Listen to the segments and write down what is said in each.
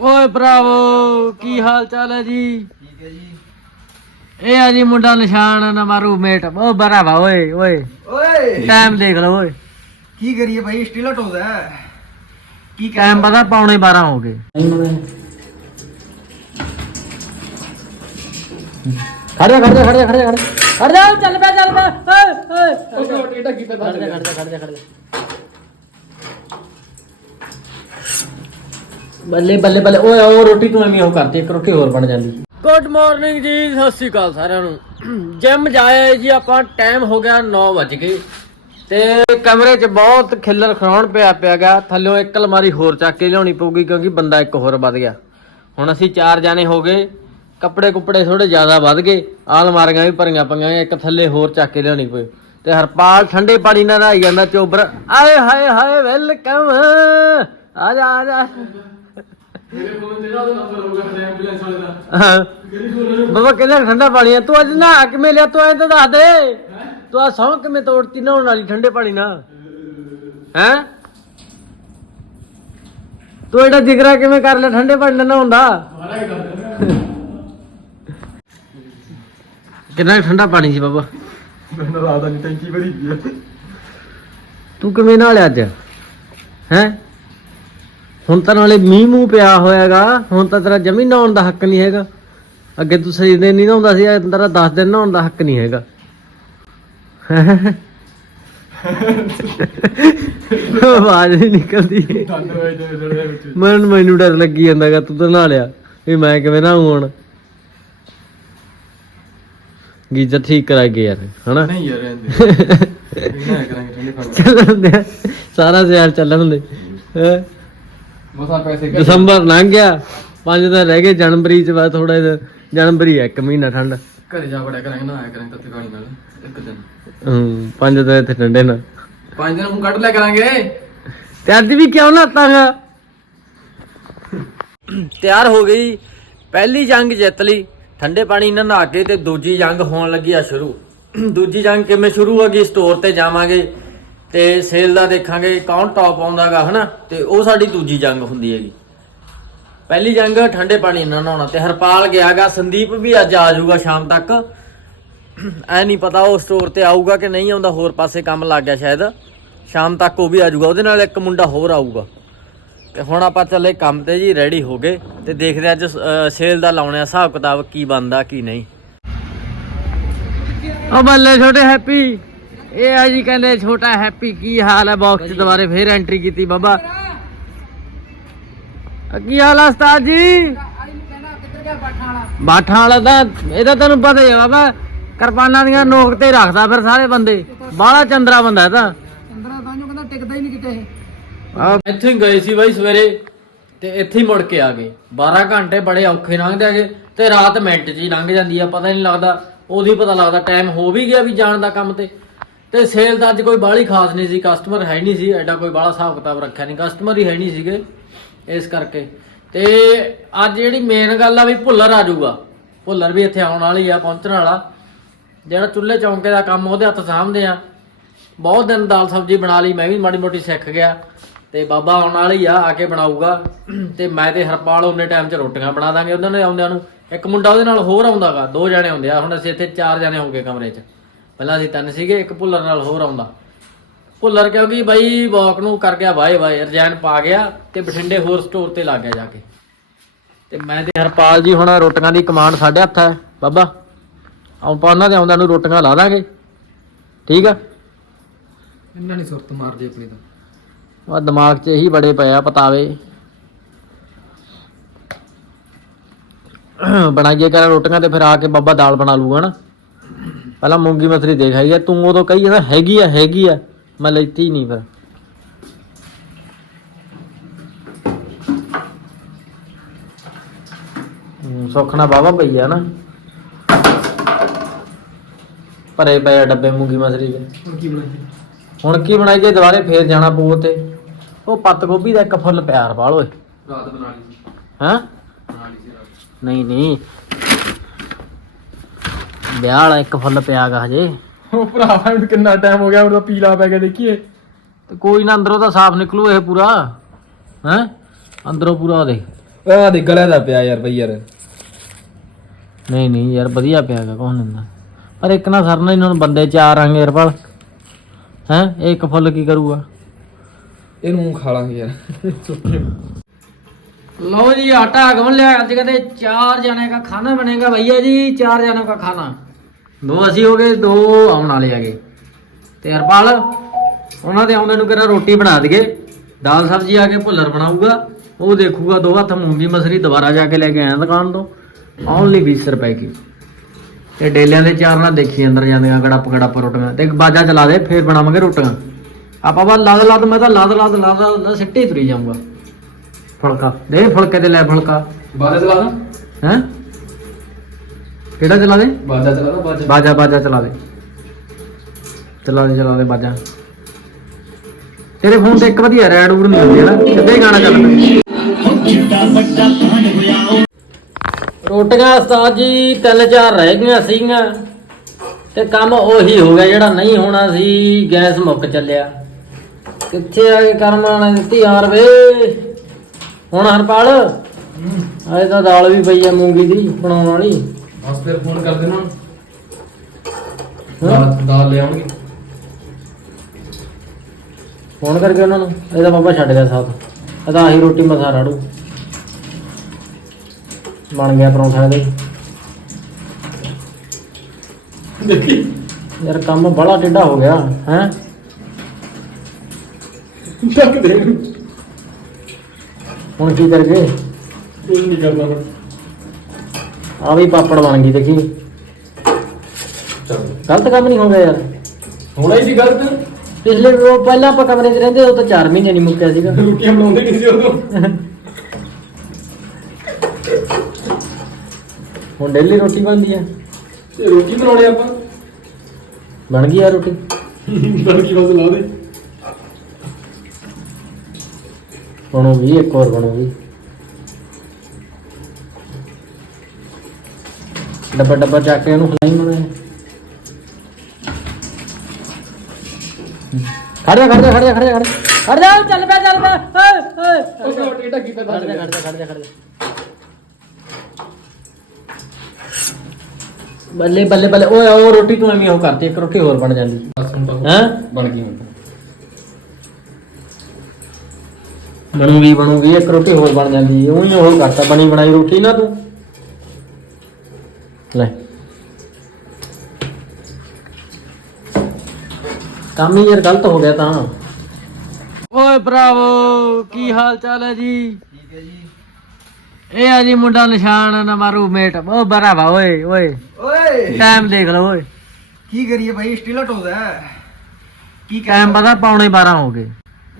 ਓਏ ਭਰਾਵੋ ਕੀ ਹਾਲ ਚਾਲ ਹੈ ਜੀ? ਠੀਕ ਹੈ ਜੀ। ਇਹ ਆ ਜੀ ਮੁੰਡਾ ਨਿਸ਼ਾਨ ਨਾ ਮਾਰੂ ਮੇਟ। ਉਹ ਬਰਾਵਾ ਓਏ ਓਏ। ਓਏ। ਟਾਈਮ ਦੇਖ ਲਓ ਓਏ। ਕੀ ਕਰੀਏ ਭਾਈ ਸਟਿਲ ਹਟਾਉਂਦਾ ਕੀ ਟਾਈਮ ਪਤਾ ਪੌਣੇ 12 ਹੋ ਗਏ। ਖੜ ਜਾ ਖੜ ਜਾ ਖੜ ਜਾ ਖੜ ਜਾ ਖੜ ਜਾ। ਚੱਲ ਪਿਆ ਚੱਲ ਪਿਆ। ਓਏ ਓਏ। ਖੜ ਜਾ ਖੜ ਜਾ ਖੜ ਜਾ ਖੜ ਜਾ ਬੱਲੇ ਬੱਲੇ ਬੱਲੇ, ਓਏ, ਉਹ ਰੋਟੀ ਤੂੰ ਐਵੇਂ ਉਹ ਕਰਤੀ ਇੱਕ ਰੋਟੀ ਹੋਰ ਬਣ ਜਾਂਦੀ। ਗੁੱਡ ਮਾਰਨਿੰਗ ਜੀ, ਸਤਿ ਸ਼੍ਰੀ ਅਕਾਲ ਸਾਰਿਆਂ ਨੂੰ। ਜਿਮ ਜਾਇਆ ਜੀ ਆਪਾਂ ਟਾਈਮ ਹੋ ਗਿਆ 9 ਵਜ ਗਏ। ਤੇ ਕਮਰੇ 'ਚ ਬਹੁਤ ਖਿੱਲਰ ਖਰਾਉਣ ਪਿਆ ਪਿਆ ਗਾ ਥੱਲਿਓਂ ਇੱਕ ਅਲਮਾਰੀ ਹੋਰ ਚੱਕ ਕੇ ਲਿਆਉਣੀ ਪਊਗੀ ਕਿਉਂਕਿ ਬੰਦਾ ਇੱਕ ਹੋਰ ਵੱਧ ਗਿਆ। ਹੁਣ ਅਸੀਂ ਚਾਰ ਜਾਣੇ ਹੋ ਗਏ, ਕੱਪੜੇ ਕੁੱਪੜੇ ਥੋੜੇ ਜ਼ਿਆਦਾ ਵੱਧ ਗਏ, ਆਹ ਅਲਮਾਰੀਆਂ ਵੀ ਭਰੀਆਂ ਪਈਆਂ, ਇੱਕ ਥੱਲੇ ਹੋਰ ਚੱਕ ਕੇ ਲਿਆਉਣੀ ਪਈ ਤੇ ਹਰਪਾਲ ਠੰਡੇ ਪਾਣੀ ਨਾਲ ਨਹਾਈ ਜਾਂਦਾ ਚੋਬਰ, ਆਏ ਹਾਏ ਹਾਏ, ਵੈਲਕਮ, ਆ ਜਾ ਆ ਜਾ। ਹਾਂ। ਬਾਬਾ ਕਹਿੰਦਾ ਠੰਡਾ ਪਾਣੀ ਆ? ਤੂੰ ਅੱਜ ਨਹਾ ਕਿਵੇਂ ਲਿਆ? ਤੂੰ ਐਂ ਤਾਂ ਦੱਸ ਦੇ। ਤੂੰ ਆ ਸੌਂ ਕਿਵੇਂ ਤੋੜਤੀ ਨਹਾਉਣ ਵਾਲੀ ਠੰਡੇ ਪਾਣੀ ਨਾਲ? ਹੈ? ਤੂੰ ਇਹਦਾ ਜਿਗਰਾ ਕਿਵੇਂ ਕਰ ਲਿਆ? ਠੰਡੇ ਪਾਣੀ ਨਾਲ ਨਹਾਉਂਦਾ ਕਿੰਨਾ ਠੰਡਾ ਪਾਣੀ ਸੀ ਬਾਬਾ? ਮੈਨੂੰ ਰਾਤ ਨਹੀਂ ਟੈਂਕੀ ਭਰੀ ਪਈ ਤੂੰ ਕਿਵੇਂ ਨਹਾ ਲਿਆ ਅੱਜ? ਹੈ? ਹੁਣ ਤਾਂ ਨਾਲੇ ਮੀਂਹ ਮੂੰਹ ਪਿਆ ਹੋਇਆਗਾ ਹੁਣ ਤਾਂ ਤੇਰਾ ਜਮੀ ਨਹਾਉਣ ਦਾ ਹੱਕ ਨਹੀਂ ਹੈਗਾ। ਅੱਗੇ ਤੂੰ ਸਹੀ ਦਿਨ ਨਹੀਂ ਨਹਾਉਂਦਾ ਸੀ ਤੇਰਾ 10 ਦਿਨ ਨਹਾਉਣ ਦਾ ਹੱਕ ਨਹੀਂ ਹੈਗਾ। ਆਵਾਜ਼ ਨਹੀਂ ਨਿਕਲਦੀ। ਮਨ ਮੈਨੂੰ ਡਰ ਲੱਗੀ ਜਾਂਦਾਗਾ ਤੂੰ ਤਾਂ ਨਹਾ ਲਿਆ ਵੀ ਮੈਂ ਕਿਵੇਂ ਨਹਾਉਂ ਹੁਣ? ਗੀਜ਼ਰ ਠੀਕ ਕਰਾ ਕੇ ਯਾਰ ਹਨਾ? ਨਹੀਂ ਯਾਰ ਰਹਿੰਦੇ ਇਹਨਾਂ ਕਰਾਂਗੇ ਠੰਡੇ ਪਾਣੀ ਚੱਲਣ ਦੇ ਸਾਰਾ ਸਿਆਲ ਚੱਲਣ ਦੇ। ਹੈਂ। ਬਸ ਦਸੰਬਰ ਲੰਘ ਗਿਆ ਪੰਜ ਦਿਨ ਰਹਿ ਗਏ ਜਨਵਰੀ ਚ ਬਾਅਦ ਥੋੜਾ ਜਿਹਾ ਜਨਵਰੀ ਆ, ਇੱਕ ਮਹੀਨਾ ਠੰਡ। ਘਰੇ ਜਾ ਵੜਿਆ ਕਰਾਂਗੇ ਨਾ ਆਇਆ ਕਰਾਂਗੇ ਤੱਤੇ ਪਾਣੀ ਨਾਲ ਇੱਕ ਦਿਨ। ਹੂੰ ਪੰਜ ਦਿਨ ਇੱਥੇ ਠੰਡੇ ਨਾਲ ਪੰਜ ਦਿਨ ਮੂੰਹ ਕੱਢ ਲਿਆ ਕਰਾਂਗੇ। ਤੇ ਅੱਜ ਵੀ ਕਿਉਂ ਨਾ ਤਾਂਗਾ ਤਿਆਰ ਹੋ ਗਈ ਪਹਿਲੀ ਜੰਗ ਜਿੱਤ ਲਈ। ਠੰਡੇ ਪਾਣੀ ਨਾਲ ਨਹਾ ਕੇ ਤੇ ਦੂਜੀ ਜੰਗ ਹੋਣ ਲੱਗੀ ਆ ਸ਼ੁਰੂ। ਦੂਜੀ ਜੰਗ ਕਿਵੇਂ ਸ਼ੁਰੂ ਹੋਗੀ ਸਟੋਰ ਤੇ ਜਾਵਾਂਗੇ। ਤੇ ਸੇਲ ਦਾ ਦੇਖਾਂਗੇ ਕੌਣ ਟੌਪ ਆਉਂਦਾਗਾ ਹਨਾ? ਤੇ ਉਹ ਸਾਡੀ ਦੂਜੀ ਜੰਗ ਹੁੰਦੀ ਹੈਗੀ। ਪਹਿਲੀ ਜੰਗ ਠੰਡੇ ਪਾਣੀ ਨਾਲ ਨਹਾਉਣਾ ਤੇ ਹਰਪਾਲ ਗਿਆਗਾ, ਸੰਦੀਪ ਵੀ ਅੱਜ ਆ ਜਾਊਗਾ ਸ਼ਾਮ ਤੱਕ। ਐ ਨਹੀਂ ਪਤਾ ਉਹ ਸਟੋਰ ਤੇ ਆਊਗਾ ਕਿ ਨਹੀਂ, ਆਉਂਦਾ ਹੋਰ ਪਾਸੇ ਕੰਮ ਲੱਗ ਗਿਆ ਸ਼ਾਇਦ। ਸ਼ਾਮ ਤੱਕ ਉਹ ਵੀ ਆ ਜਾਊਗਾ, ਉਹਦੇ ਨਾਲ ਇੱਕ ਮੁੰਡਾ ਹੋਰ ਆਊਗਾ। ਤੇ ਹੁਣ ਆਪਾਂ ਚੱਲੇ ਕੰਮ ਤੇ ਜੀ ਰੈਡੀ ਹੋ ਗਏ। ਤੇ ਦੇਖਦੇ ਹਾਂ ਅੱਜ ਸੇਲ ਦਾ ਲਾਉਣੇ ਆ ਹਿਸਾਬ ਕਿਤਾਬ ਕੀ ਬੰਦਾ ਕੀ ਨਹੀਂ। ਉਹ ਬੱਲੇ ਛੋਟੇ ਹੈਪੀ। ਇਹ ਆ ਜੀ ਕਹਿੰਦੇ ਛੋਟਾ ਹੈਪੀ ਕੀ ਹਾਲ ਹੈ? ਬਾਕਸ 'ਚ ਦੁਬਾਰੇ ਫੇਰ ਐਂਟਰੀ ਕੀਤੀ ਬਾਬਾ। ਕੀ ਹਾਲ ਆ ਉਸਤਾਦ ਜੀ? ਬਾਠਾਂ ਵਾਲਾ ਤਾਂ ਇਹਦਾ ਤੈਨੂੰ ਪਤਾ ਹੀ ਆ ਬਾਬਾ ਕਿਰਪਾਨਾਂ ਦੀਆਂ ਨੋਕ ਤੇ ਰੱਖਦਾ ਫਿਰ ਸਾਰੇ ਬੰਦੇ। ਬਾਹਲਾ ਚੰਦਰਾ ਬੰਦਾ ਇਹ ਤਾਂ। ਅੰਦਰਾਂ ਤਾਂ ਕਹਿੰਦਾ ਟਿਕਦਾ ਹੀ ਨਹੀਂ ਕਿਤੇ ਆ। ਇੱਥੇ ਗਏ ਸੀ ਬਾਈ ਸਵੇਰੇ ਤੇ ਇੱਥੇ ਹੀ ਮੁੜ ਕੇ ਆ ਗਏ। 12 ਘੰਟੇ ਬੜੇ ਔਖੇ ਲੰਘਦੇ ਆਗੇ ਤੇ ਰਾਤ ਮਿੰਟ 'ਚ ਹੀ ਲੰਘ ਜਾਂਦੀ ਆ ਪਤਾ ਨਹੀਂ ਲੱਗਦਾ। ਹੀ ਪਤਾ ਲੱਗਦਾ ਟਾਈਮ ਹੋ ਵੀ ਗਿਆ ਵੀ ਜਾਣ ਦਾ ਕੰਮ ਤੇ। ਤੇ ਸੇਲ ਤਾਂ ਅੱਜ ਕੋਈ ਬਾਹਲੀ ਖਾਸ ਨਹੀਂ ਸੀ ਕਸਟਮਰ ਹੈ ਨਹੀਂ ਸੀ, ਐਡਾ ਕੋਈ ਬਾਹਲਾ ਹਿਸਾਬ ਕਿਤਾਬ ਰੱਖਿਆ ਨਹੀਂ ਕਸਟਮਰ ਹੀ ਹੈ ਨਹੀਂ ਸੀਗੇ ਇਸ ਕਰਕੇ। ਤੇ ਅੱਜ ਜਿਹੜੀ ਮੇਨ ਗੱਲ ਆ ਵੀ ਭੁੱਲਰ ਆ ਜਾਊਗਾ। ਭੁੱਲਰ ਵੀ ਇੱਥੇ ਆਉਣ ਵਾਲੀ ਆ, ਪਹੁੰਚਣ ਵਾਲਾ। ਜਿਹੜਾ ਚੁੱਲ੍ਹੇ ਚੌਂਕੇ ਦਾ ਕੰਮ ਉਹਦੇ ਹੱਥ ਸਾਂਭਦੇ ਆ। ਬਹੁਤ ਦਿਨ ਦਾਲ ਸਬਜ਼ੀ ਬਣਾ ਲਈ, ਮੈਂ ਵੀ ਮਾੜੀ ਮੋਟੀ ਸਿੱਖ ਗਿਆ। ਤੇ ਬਾਬਾ ਆਉਣ ਵਾਲੀ ਆ ਆ ਕੇ ਬਣਾਊਗਾ। ਤੇ ਮੈਂ ਤੇ ਹਰਪਾਲ ਉਹਨੇ ਟਾਈਮ 'ਚ ਰੋਟੀਆਂ ਬਣਾ ਦਾਂਗੇ। ਉਹਨਾਂ ਨੇ ਆਉਂਦਿਆਂ ਨੂੰ ਇੱਕ ਮੁੰਡਾ ਉਹਦੇ ਨਾਲ ਹੋਰ ਆਉਂਦਾਗਾ, ਦੋ ਜਣੇ ਆਉਂਦੇ ਆ। ਹੁਣ ਅਸੀਂ ਇੱਥੇ ਚਾਰ ਜਣੇ ਹੋ ਗਏ ਕਮਰੇ 'ਚ। ਪਹਿਲਾਂ ਅਸੀਂ ਤਿੰਨ ਸੀਗੇ ਇੱਕ ਭੁੱਲਰ ਨਾਲ ਹੋਰ ਆਉਂਦਾ। ਭੁੱਲਰ ਕਿਉਂਕਿ ਬਾਈ ਵਾਕ ਨੂੰ ਕਰ ਗਿਆ ਬਾਏ ਬਾਏ ਰਜੈਨ ਪਾ ਗਿਆ ਤੇ ਬਠਿੰਡੇ ਹੋਰ ਸਟੋਰ ਤੇ ਲੱਗ ਗਿਆ ਜਾ ਕੇ। ਤੇ ਮੈਂ ਤੇ ਹਰਪਾਲ ਜੀ ਹੁਣ ਰੋਟੀਆਂ ਦੀ ਕਮਾਂਡ ਸਾਡੇ ਹੱਥ ਹੈ। ਬਾਬਾ ਆਪਾਂ ਉਹਨਾਂ ਦੇ ਆਉਂਦਿਆਂ ਨੂੰ ਰੋਟੀਆਂ ਲਾ ਦਾਂਗੇ। ਠੀਕ ਆ? ਇਹਨਾਂ ਨਹੀਂ ਸੁਰਤ ਮਾਰਦੀ ਆਪਣੀ ਤਾਂ। ਉਹ ਦਿਮਾਗ 'ਚ ਇਹੀ ਬੜੇ ਪਏ ਆ ਪਤਾਵੇ। ਬਣਾਈਏ ਕਰ ਰੋਟੀਆਂ ਤੇ ਫਿਰ ਆ ਕੇ ਬਾਬਾ ਦਾਲ ਬਣਾ ਲੂਗਾ ਨਾ। ਪਹਿਲਾਂ ਮੂੰਗੀ ਮਸਰੀ ਦੇਖ ਆਈ ਆ ਤੂੰ ਉਦੋਂ ਕਹੀ ਜਾਂਦਾ ਹੈਗੀ ਆ ਹੈਗੀ ਆ। ਮੈਂ ਲੈਤੀ ਨਹੀਂ ਫਿਰ। ਹੂੰ, ਸੁੱਖਣਾ ਬਾਬਾ ਪਈ ਆ ਨਾ। ਭਰੇ ਪਏ ਆ ਡੱਬੇ ਮੂੰਗੀ ਮਸਰੀ ਦੇ। ਹੁਣ ਕੀ ਹੁਣ ਕੀ ਬਣਾਈਏ ਦੁਬਾਰੇ ਫੇਰ ਜਾਣਾ ਪਊ ਤੇ ਉਹ ਪੱਤ ਗੋਭੀ ਦਾ ਇੱਕ ਫੁੱਲ ਪਿਆਰ ਵਾਲ ਓਏ। ਰਾਤ ਬਣਾ ਲਈ ਸੀ। ਹਾਂ? ਬਣਾ ਲਈ ਸੀ ਰਾਤ। ਨਹੀਂ ਨਹੀਂ। ਵਿਆਹ ਵਾਲਾ ਇੱਕ ਫੁੱਲ ਪਿਆਗਾ ਹਜੇ ਉਹ ਭਰਾਵਾ ਹੁਣ ਕਿੰਨਾ ਟਾਈਮ ਹੋ ਗਿਆ ਉਹਦਾ ਪੀਲਾ ਪੈ ਗਿਆ ਦੇਖੀਏ ਤੇ ਕੋਈ ਨਾ ਅੰਦਰੋਂ ਤਾਂ ਸਾਫ਼ ਨਿਕਲੂ ਇਹ ਪੂਰਾ ਹੈ ਅੰਦਰੋਂ ਪੂਰਾ ਦੇਖ ਆ ਦੇ ਗਲੇ ਦਾ ਪਿਆ ਯਾਰ ਬਈ ਯਾਰ ਨਹੀਂ ਨਹੀਂ ਯਾਰ ਵਧੀਆ ਪਿਆ ਗਾ ਕੌਣ ਲੈਂਦਾ ਪਰ ਇੱਕ ਨਾ ਸਰਨਾ ਇਹਨਾਂ ਨੂੰ ਬੰਦੇ ਚਾਰ ਆਂਗੇ ਹਰਪਾਲ ਹੈ ਇੱਕ ਫੁੱਲ ਕੀ ਕਰੂਗਾ ਇਹਨੂੰ ਖਾ ਲਾਂਗੇ ਯਾਰ लो जी आटा गमन लिया आज कहते चार जने का खाना बनेगा भैया जी चार जनों का खाना ਦੋ ਅਸੀਂ ਹੋ ਗਏ ਦੋ ਆਉਣ ਵਾਲੇ ਹੈਗੇ। ਤੇ ਹਰਪਾਲ ਉਹਨਾਂ ਦੇ ਆਉਂਦੇ ਨੂੰ ਕਿਹੜਾ ਰੋਟੀ ਬਣਾ ਦਈਏ? ਦਾਲ ਸਬਜ਼ੀ ਆ ਕੇ ਭੁੱਲਰ ਬਣਾਊਗਾ ਉਹ ਦੇਖੂਗਾ ਦੋ ਹੱਥ ਮੂੰਗੀ ਮਸਰੀ ਦੁਬਾਰਾ ਜਾ ਕੇ ਲੈ ਕੇ ਆਇਆ ਦੁਕਾਨ ਤੋਂ ਓਨਲੀ 20 ਰੁਪਏ ਕੀ। ਤੇ ਡੇਲਿਆਂ ਦੇ ਚਾਰ ਨਾਲ ਦੇਖੀ ਅੰਦਰ ਜਾਂਦੀਆਂ ਗੜਪ ਗੜਪ ਰੋਟੀਆਂ। ਤੇ ਇੱਕ ਬਾਜਾ ਚਲਾ ਦੇ ਫੇਰ ਬਣਾਵਾਂਗੇ ਰੋਟੀਆਂ। ਆਪਾਂ ਬਸ ਲੱਦ ਲੱਦ ਮੈਂ ਤਾਂ ਲੱਦ ਲੱਦ ਲੱਦ ਲੱਦ ਸਿੱਟੇ ਤੁਰੀ ਜਾਊਂਗਾ। ਫੁਲਕਾ। ਦੇ ਫੁਲਕੇ ਤੇ ਲੈ ਫੁਲਕਾ। ਬਾਜਾ ਚਲਾ ਹੈ? ਕਿਹੜਾ ਚਲਾ ਦੇ ਬਾਜਾ ਚਲਾ ਦਾ ਬਾਜਾ। ਬਾਜਾ ਬਾਜਾ ਚਲਾ ਦੇ ਚਲਾ ਦੇ ਚਲਾ ਦੇ ਬਾਜਾ। ਤੇਰੇ ਫੋਨ ਤੇ ਇੱਕ ਵਧੀਆ ਰੈਡ ਉਡ ਨਹੀਂ ਹੁੰਦੀ ਹੈ ਨਾ ਸਿੱਧਾ ਹੀ ਗਾਣਾ ਚੱਲ ਪਿਆ ਰੋਟੀਆਂ ਉਸਤਾਦ ਜੀ ਤਿੰਨ ਚਾਰ ਰਹਿ ਗਈਆਂ ਸੀਗੀਆਂ ਤੇ ਕੰਮ ਉਹੀ ਹੋ ਗਿਆ ਜਿਹੜਾ ਨਹੀਂ ਹੋਣਾ ਸੀ ਗੈਸ ਮੁੱਕ ਚੱਲਿਆ। ਕਿੱਥੇ ਆ ਗਏ ਕਰਮਾਂ ਨੇ ਦਿੱਤੀ ਯਾਰ ਵੇ। ਹੁਣ ਹਰਪਾਲ ਅਜੇ ਤਾਂ ਦਾਲ ਵੀ ਪਈ ਆ ਮੂੰਗੀ ਦੀ ਬਣਾਉਣ ਵਾਲੀ। ਬਸ ਫਿਰ ਫੋਨ ਕਰ ਦੇਣਾ। ਹਾਂ। ਦਾਲ ਦਾਲ ਲੈ ਆਉਣਗੇ। ਫੋਨ ਕਰਕੇ ਉਹਨਾਂ ਨੂੰ। ਇਹਦਾ ਬਾਬਾ ਛੱਡ ਗਿਆ ਸਾਥ। ਇਹਦਾ ਆਹੀ ਰੋਟੀ ਮਸਾ ਰਾੜੂ। ਬਣ ਗਿਆ ਪਰੌਂਠਾ ਦੇ ਦੇਖੀ। ਯਾਰ ਕੰਮ ਬੜਾ ਟੇਢਾ ਹੋ ਗਿਆ ਹੈ? ਚੱਕ ਦੇ। ਹੁਣ ਕੀ ਕਰਗੇ ਕੁਝ ਨਹੀਂ ਕਰਦਾ। ਮੈਂ ਆ ਵੀ ਪਾਪੜ ਬਣ ਗਈ ਦੇਖੀ। ਚੱਲ। ਗਲਤ ਕੰਮ ਨਹੀਂ ਹੋ ਗਿਆ ਯਾਰ। ਹੋਣਾ ਹੀ ਸੀ ਗਲਤ। ਪਿਛਲੇ ਉਹ ਪਹਿਲਾਂ ਆਪਾਂ ਕਮਰੇ 'ਚ ਰਹਿੰਦੇ ਉਹ ਤਾਂ 4 ਮਹੀਨੇ ਨਹੀਂ ਮੁੱਕਿਆ ਸੀਗਾ। ਰੋਟੀਆਂ ਬਣਾਉਂਦੇ ਨਹੀਂ ਸੀ ਉਦੋਂ। ਹੁਣ ਡੇਲੀ ਰੋਟੀ ਬਣਦੀ ਆ। ਤੇ ਰੋਟੀ ਬਣਾਉਣੇ ਆਪਾਂ। ਬਣ ਗਈ ਆ ਰੋਟੀ। ਬਣ ਬਸ ਲਾ ਦੇ। ਬਣੂਗੀ ਇੱਕ ਹੋਰ ਬਣੂਗੀ। ਡੱਬਾ ਡੱਬਾ ਚੱਕ ਕੇ ਉਹਨੂੰ ਖਲਾਈ ਮਣੇ ਖੜ ਜਾ ਖੜ ਜਾ ਖੜ ਜਾ ਖੜ ਜਾ ਖੜ ਜਾ। ਖੜ ਜਾ ਚੱਲ ਪਿਆ ਚੱਲ ਪਿਆ। ਓਏ ਓਏ। ਰੋਟੀ ਢੱਕੀ ਪੈ ਖੜ ਜਾ ਖੜ ਜਾ ਖੜ ਬੱਲੇ ਬੱਲੇ ਬੱਲੇ। ਓਏ ਉਹ ਰੋਟੀ ਤੂੰ ਐਵੇਂ ਉਹ ਕਰਤੀ ਇੱਕ ਰੋਟੀ ਹੋਰ ਬਣ ਜਾਂਦੀ। ਬਸ ਹੁਣ ਤਾਂ ਹੈਂ? ਬਣ ਗਈ ਹੁਣ ਬਣੂਗੀ ਬਣੂਗੀ ਇੱਕ ਰੋਟੀ ਹੋਰ ਬਣ ਜਾਂਦੀ। ਉਹ ਉਹ ਕਰਤਾ ਬਣੀ ਬਣਾਈ ਰੋਟੀ ਨਾ ਤੂੰ। ਲੈ। ਕੰਮ ਹੀ ਯਾਰ ਗਲਤ ਹੋ ਗਿਆ ਤਾਂ। ਓਏ ਭਰਾਵੋ ਕੀ ਹਾਲ ਚਾਲ ਹੈ ਜੀ? ਠੀਕ ਹੈ ਜੀ ਇਹ ਆ ਜੀ ਮੁੰਡਾ ਨਿਸ਼ਾਨ ਨਾ ਮਾਰੂ ਮੇਟ। ਉਹ ਬਰਾਵਾ ਓਏ ਓਏ। ਓਏ। ਟਾਈਮ ਦੇਖ ਲਓ ਓਏ। ਕੀ ਕਰੀਏ ਭਾਈ ਸਟੀਲਾ ਟੋਦਾ ਹੈ। ਕੀ ਟਾਈਮ ਪਤਾ ਪੌਣੇ 12 ਹੋ ਗਏ।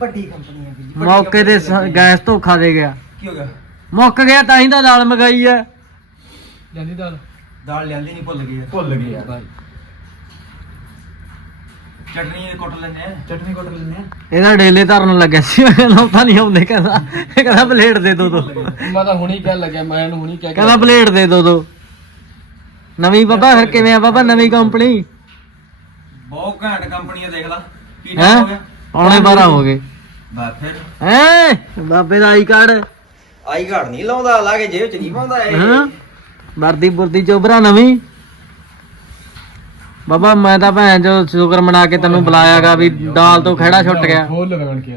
ਵੱਡੀ ਕੰਪਨੀ ਹੈ ਜੀ ਮੌਕੇ ਤੇ ਗੈਸ ਧੋਖਾ ਦੇ ਗਿਆ। ਕੀ ਹੋ ਗਿਆ? ਮੁੱਕ ਗਿਆ ਤਾਂ ਹੀ ਤਾਂ ਦਾਲ ਮਗਾਈ ਐ ਜਾਂਦੀ ਦਾਲ। ਦਾਲ ਲਿਆਂਦੀ ਨਹੀਂ ਭੁੱਲ ਗਈ ਭੁੱਲ ਗਈ ਯਾਰ ਚਟਨੀ ਕੁੱਟ ਲੈਣੇ ਆ। ਚਟਨੀ ਕੁੱਟ ਲੈਣੇ ਆ। ਇਹਦਾ ਡੇਲੇ ਧਰਨ ਲੱਗਿਆ ਸੀ ਤਾਂ ਨਹੀਂ ਆਉਂਦੇ ਕਹਿੰਦਾ ਇਹ ਕਹਿੰਦਾ ਪਲੇਟ ਦੇ ਦੋ ਦੋ। ਮੈਂ ਤਾਂ ਹੁਣੀ ਕਹਿ ਲੱਗਿਆ ਮੈਂ ਇਹਨੂੰ ਹੁਣੀ ਕਹਿ ਕਹਿੰਦਾ ਪਲੇਟ ਦੇ ਦੋ ਦੋ। ਨਵੀਂ ਬਾਬਾ ਫਿਰ ਕਿਵੇਂ ਆ ਬਾਬਾ ਨਵੀਂ ਕੰਪਨੀ? ਬਹੁਤ ਘੈਂਟ ਕੰਪਨੀ ਆ ਦੇਖ ਲਾ। ਕੀ ਹੈ? ਗਿਆ? ਪੌਣੇ 12 ਹੋ ਗਏ। ਬਾ ਫਿਰ। ਹੈ? ਬਾਬੇ ਦਾ ਆਈ ਕਾਰਡ? ਆਈ ਘਾੜ ਨਹੀਂ ਲਾਉਂਦਾ ਲਾ ਕੇ ਜੇਬ ਚ ਨਹੀਂ ਪਾਉਂਦਾ ਇਹ। ਹਾਂ? ਵਰਦੀ ਬੁਰਦੀ ਚੋਬਰਾ ਨਵੀਂ? ਬਾਬਾ ਮੈਂ ਤਾਂ ਭੈਣ ਜੋ ਸ਼ੁਕਰ ਮਨਾ ਕੇ ਤੈਨੂੰ ਬੁਲਾਇਆਗਾ ਵੀ ਦਾਲ ਤੋਂ ਖੜਾ ਛੁੱਟ ਗਿਆ। ਖੋਲ ਕੇ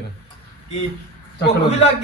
ਚੱਕ ਭੁੱਖ ਲਓ ਵੀ ਲੱਗ ਗਈ।